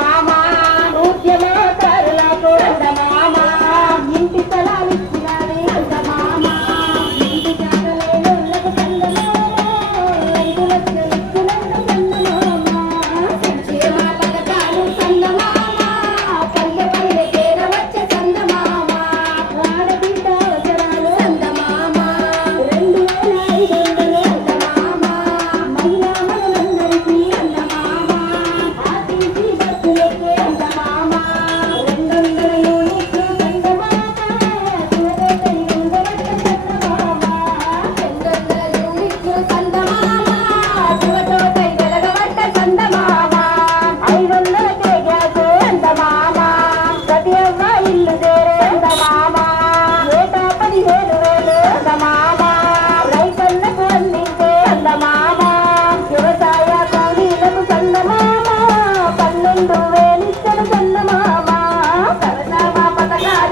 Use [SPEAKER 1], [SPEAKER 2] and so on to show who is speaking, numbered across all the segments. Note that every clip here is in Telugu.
[SPEAKER 1] falar,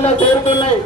[SPEAKER 2] జిల్లాల్లో చేరుకున్నాయి